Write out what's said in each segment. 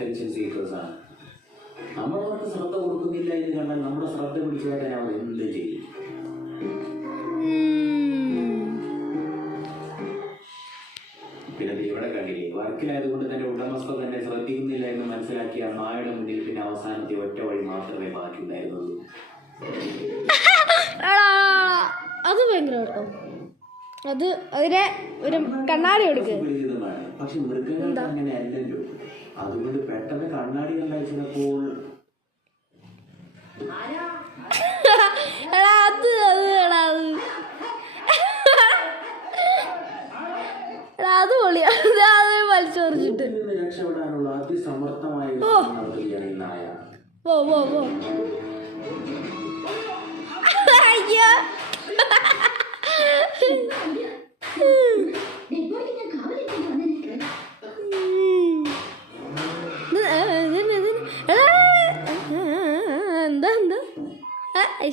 Attention സീക്കേഴ്സാണ്. നമ്മളവർക്ക് ശ്രദ്ധ കൊടുക്കുന്നില്ല എന്ന് കണ്ടാൽ നമ്മുടെ ശ്രദ്ധ പിടിച്ചാൽ അവർ എന്ത് ചെയ്യും? പിന്നെ ഇവിടെ കണ്ടില്ലേ, വർക്കിലായതുകൊണ്ട് തന്നെ ഉടമസ്ഥ തന്നെ ശ്രദ്ധിക്കുന്നില്ല എന്ന് മനസ്സിലാക്കിയ നായയുടെ മുന്നിൽ പിന്നെ അവസാനത്തെ ഒറ്റ വഴി മാത്രമേ ബാക്കിയുണ്ടായിരുന്നുള്ളൂ. അത് ഭയങ്കര കേട്ടോ. അത് അതിനെ ഒരു കണ്ണാടി കൊടുക്കുക. പക്ഷെ മൃഗങ്ങൾക്ക് അങ്ങനെ അല്ലല്ലോ. അതുകൊണ്ട് പെട്ടെന്ന് കണ്ണാടി കണ്ടാൽ ചിലപ്പോൾ അത് പൊളിയാ. വലിച്ചോറിച്ചിട്ട് രക്ഷപ്പെടാനുള്ള അതിസമർത്ഥമായ നായ. അയ്യോ എന്താ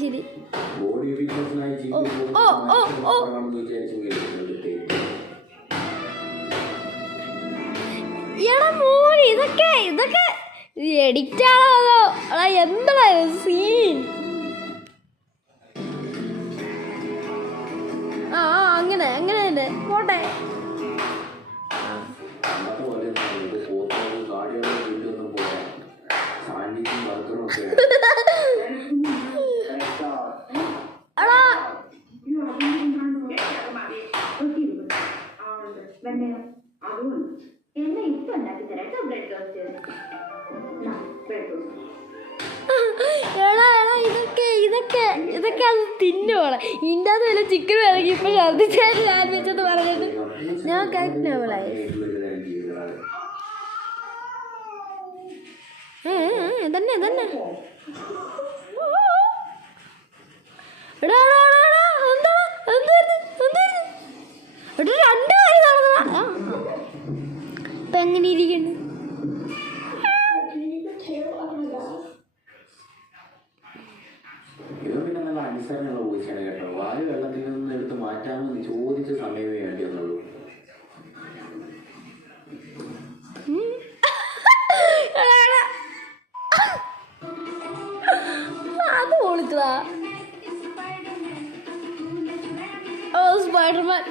ശരി. എടാ മോനെ, ഇതൊക്കെ എഡിറ്റാണോ അതോ എന്താ സീൻ? അങ്ങനെ തന്നെ പോട്ടെ. ഇതൊക്കെ അത് തിന്നുപോളെ. ഇതിൻ്റെ അത് വല്ല ചിക്കൻ ഇറങ്ങി ഇപ്പൊ ഛർദ്ദിച്ചാൽ ഞാൻ വെച്ചെന്ന് പറഞ്ഞിട്ട് ഞാൻ കഴിക്കുന്നവളായി. തന്നെ രണ്ട് കാര്യം നടന്നതാ. ഇപ്പൊ എങ്ങനെ ഇരിക്കുന്നു? അനുസരണയുള്ള പൂച്ചയാണ് കേട്ടോ. വായു വെള്ളത്തിൽ നിന്ന് എടുത്ത് മാറ്റാമെന്ന് ചോദിച്ച സമയമേ വേണ്ടി വന്നുള്ളൂ. അത് പൊളിച്ചതാ. ഓ സ്പൈഡർമാൻ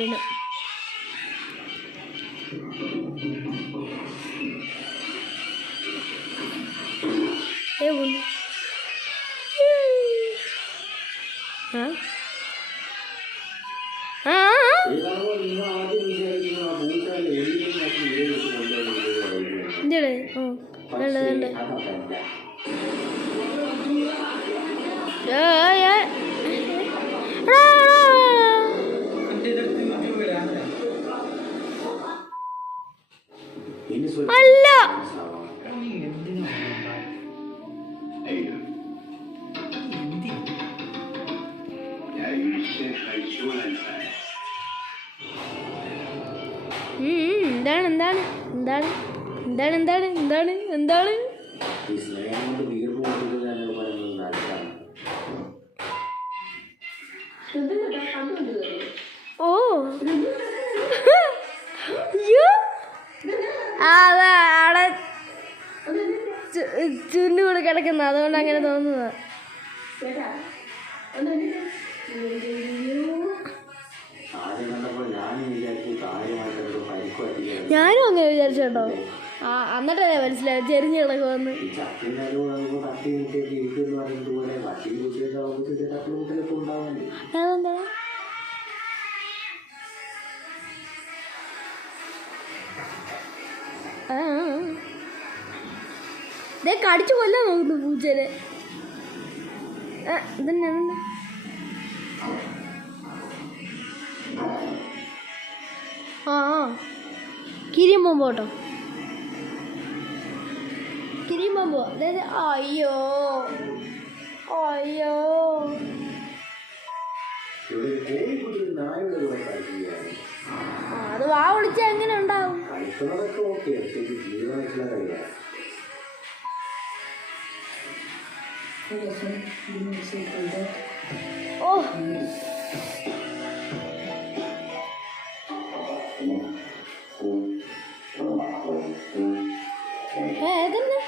വീണ്ടും അല്ല എന്താണ് ഓ അവിടെ ചുന്നുകൂടെ കിടക്കുന്ന, അതുകൊണ്ട് അങ്ങനെ തോന്നുന്നത്. ഞാനും അങ്ങനെ വിചാരിച്ചു കേട്ടോ. എന്നിട്ടല്ലേ മനസ്സിലായി ചെരിഞ്ഞ് കിടക്കുമെന്ന്. അതെന്താ കടിച്ചു കൊല്ലാൻ നോക്കുന്നു പൂച്ചേനെ. ഇതന്നെ കിരിയുമ്പോ കേട്ടോ, കിരിയുമ്പോ. അയ്യോ അത് വാ വിളിച്ചാ എങ്ങനെ ഉണ്ടാവും? ഓ ഏതന്നെ